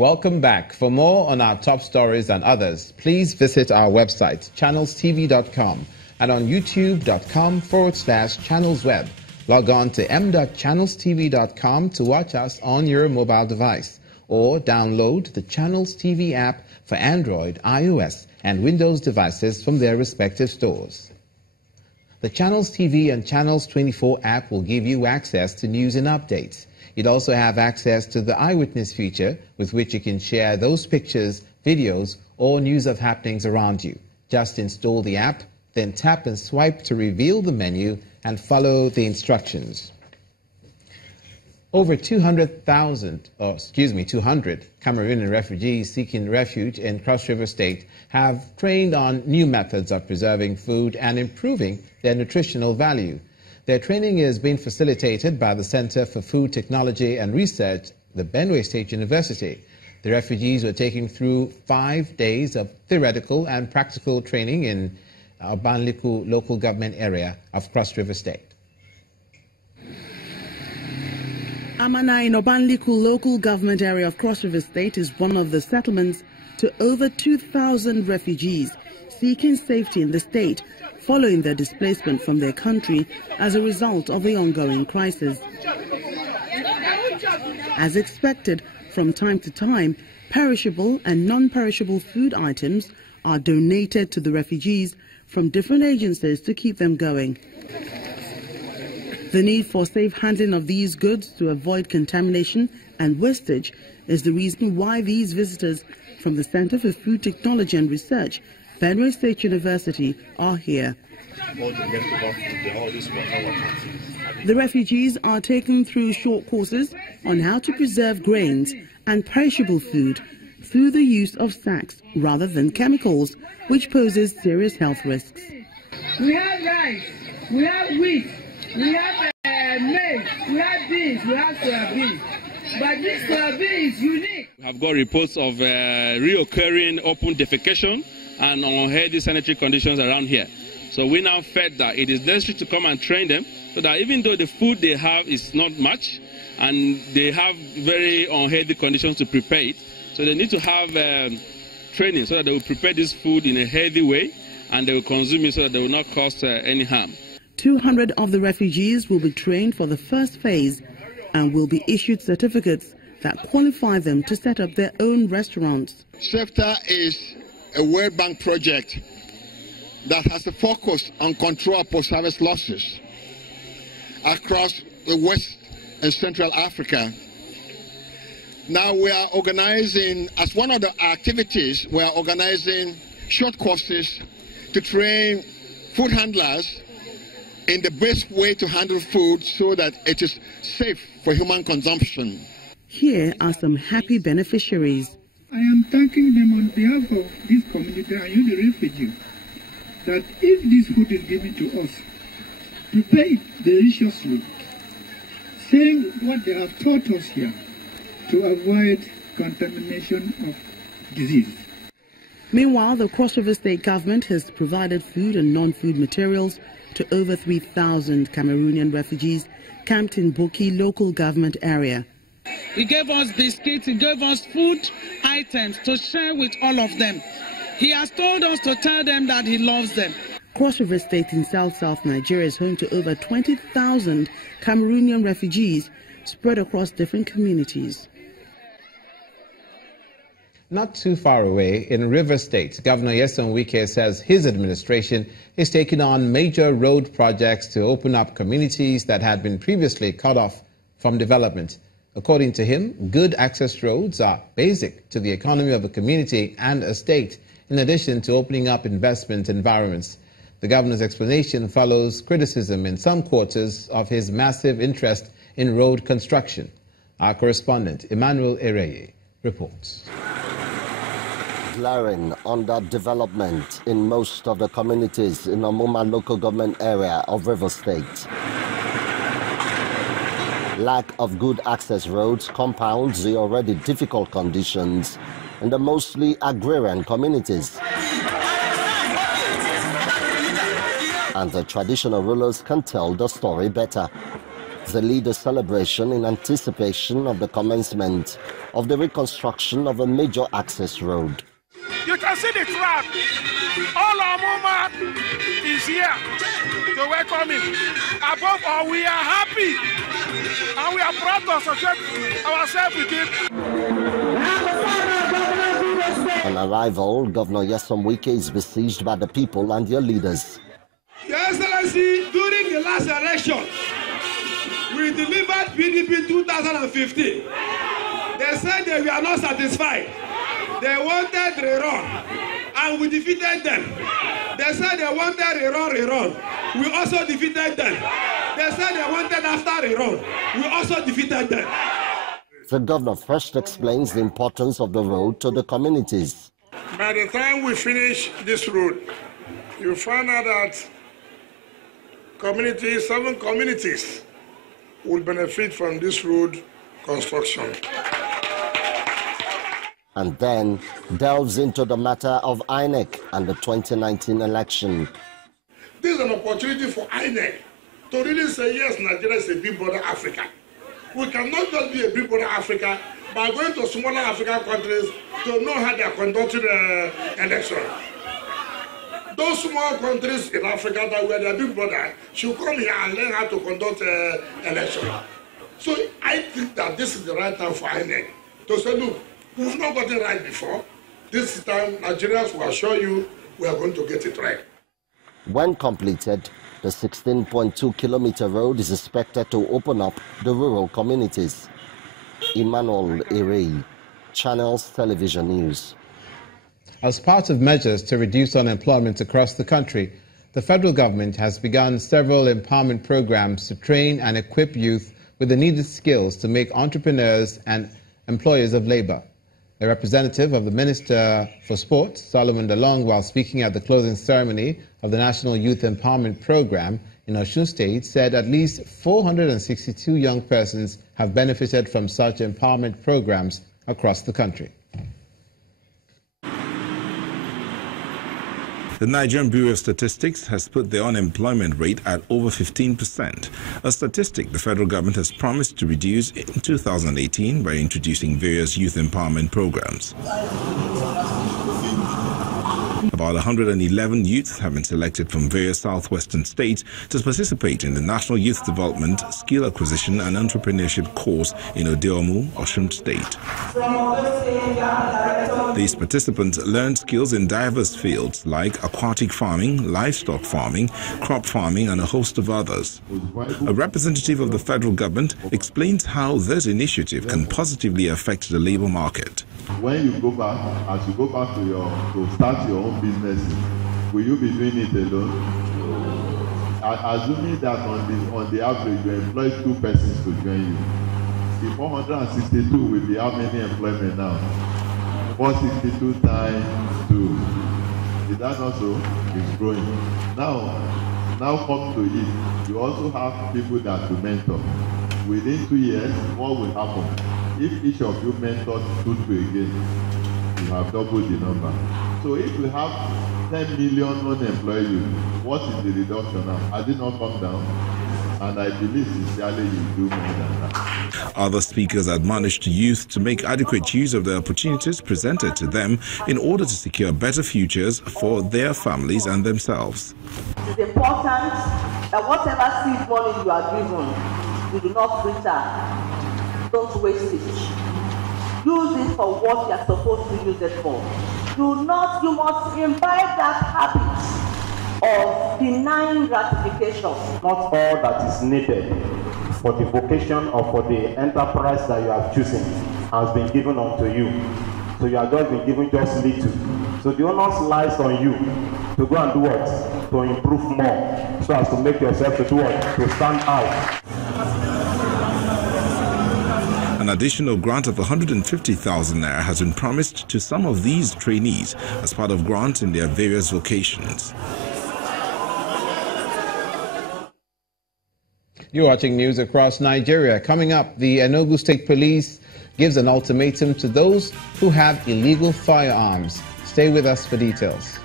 Welcome back. For more on our top stories and others, please visit our website, channelstv.com, and on youtube.com/channelsweb. Log on to m.channelstv.com to watch us on your mobile device, or download the Channels TV app for Android, iOS, and Windows devices from their respective stores. The Channels TV and Channels 24 app will give you access to news and updates. You'd also have access to the Eyewitness feature, with which you can share those pictures, videos, or news of happenings around you. Just install the app, then tap and swipe to reveal the menu and follow the instructions. Over 200 Cameroonian refugees seeking refuge in Cross River State have trained on new methods of preserving food and improving their nutritional value. Their training is being facilitated by the Center for Food Technology and Research, the Benue State University. The refugees were taken through 5 days of theoretical and practical training in Obanliku local government area of Cross River State. Amana in Obanliku local government area of Cross River State is one of the settlements to over 2,000 refugees seeking safety in the state following their displacement from their country as a result of the ongoing crisis. As expected, from time to time, perishable and non-perishable food items are donated to the refugees from different agencies to keep them going. The need for safe handling of these goods to avoid contamination and wastage is the reason why these visitors from the Center for Food Technology and Research, Benue State University, are here. The refugees are taken through short courses on how to preserve grains and perishable food through the use of sacks rather than chemicals, which poses serious health risks. We have rice, we have wheat, we have maize, we have beans, we have soybeans. But this soybean is unique. We have got reports of reoccurring open defecation and unhealthy sanitary conditions around here. So we now felt that it is necessary to come and train them so that even though the food they have is not much and they have very unhealthy conditions to prepare it, so they need to have training so that they will prepare this food in a healthy way and they will consume it so that they will not cause any harm. 200 of the refugees will be trained for the first phase and will be issued certificates that qualify them to set up their own restaurants. SEFTA is a World Bank project that has a focus on control of post-harvest losses across the West and Central Africa. Now we are organizing, as one of the activities, we are organizing short courses to train food handlers in the best way to handle food so that it is safe for human consumption. Here are some happy beneficiaries. I am thanking them on behalf of this community and you, the refugees, that if this food is given to us, prepare it deliciously, saying what they have taught us here to avoid contamination of disease. Meanwhile, the Cross River State government has provided food and non-food materials to over 3,000 Cameroonian refugees camped in Boki local government area. He gave us biscuits, he gave us food items to share with all of them. He has told us to tell them that he loves them. Cross River State in South Nigeria is home to over 20,000 Cameroonian refugees spread across different communities. Not too far away, in River State, Governor Nyesom Wike says his administration is taking on major road projects to open up communities that had been previously cut off from development. According to him, good access roads are basic to the economy of a community and a state, in addition to opening up investment environments. The governor's explanation follows criticism in some quarters of his massive interest in road construction. Our correspondent, Emmanuel Ereye, reports. Glaring underdevelopment in most of the communities in Omuma local government area of River State. Lack of good access roads compounds the already difficult conditions in the mostly agrarian communities. And the traditional rulers can tell the story better. the leader celebration in anticipation of the commencement of the reconstruction of a major access road. You can see the crowd. All our movement is here to welcome him. Above all, we are happy and we are proud to associate ourselves with him. On arrival, Governor Nyesom Wike is besieged by the people and their leaders. Your Excellency, during the last election, we delivered PDP 2015. They said they were not satisfied. They wanted rerun, and we defeated them. They said they wanted rerun. We also defeated them. They said they wanted after rerun. We also defeated them. The governor first explains the importance of the road to the communities. By the time we finish this road, you find out that 7 communities will benefit from this road construction. And then delves into the matter of INEC and the 2019 election. This is an opportunity for INEC to really say, yes, Nigeria is a big brother Africa. We cannot just be a big brother Africa by going to smaller African countries to know how they are conducting election. Those small countries in Africa that were their big brother should come here and learn how to conduct election. So I think that this is the right time for INEC to say, look, we've not got it right before. This time, Nigerians will assure you we are going to get it right. When completed, the 16.2-kilometer road is expected to open up the rural communities. Emmanuel Irei, Channels Television News. As part of measures to reduce unemployment across the country, the federal government has begun several empowerment programs to train and equip youth with the needed skills to make entrepreneurs and employers of labor. A representative of the Minister for Sports, Solomon Dalong, while speaking at the closing ceremony of the National Youth Empowerment Program in Osun State, said at least 462 young persons have benefited from such empowerment programs across the country. The Nigerian Bureau of Statistics has put the unemployment rate at over 15%, a statistic the federal government has promised to reduce in 2018 by introducing various youth empowerment programs. About 111 youths have been selected from various southwestern states to participate in the National Youth Development, Skill Acquisition and Entrepreneurship course in Odeomu, Osun State. These participants learned skills in diverse fields like aquatic farming, livestock farming, crop farming, and a host of others. A representative of the federal government explains how this initiative can positively affect the labor market. When you go back, as you go back to start your own business, will you be doing it alone? Assuming that on the average you employ 2 persons to join you, the 462 will be how many employment now? 462 times 2. Is that not so? It's growing. Now come to it. You also have people that you mentor. Within 2 years, what will happen? If each of you mentors 2 again, you have doubled the number. So if we have 10 million unemployed youth, what is the reduction now? Has it not come down? And I believe sincerely you do more than that. Other speakers admonished youth to make adequate use of the opportunities presented to them in order to secure better futures for their families and themselves. It is important that whatever seed money you are given, you do not fritter. Don't waste it. Use it for what you are supposed to use it for. You must imbibe that habit of denying gratification. Not all that is needed for the vocation or for the enterprise that you have chosen has been given unto you. So you have just been given just little. So the onus lies on you to go and do what? To improve more, so as to make yourself to do what? To stand out. An additional grant of 150,000 naira has been promised to some of these trainees as part of grants in their various vocations. You're watching news across Nigeria. Coming up, the Enugu State Police gives an ultimatum to those who have illegal firearms. Stay with us for details.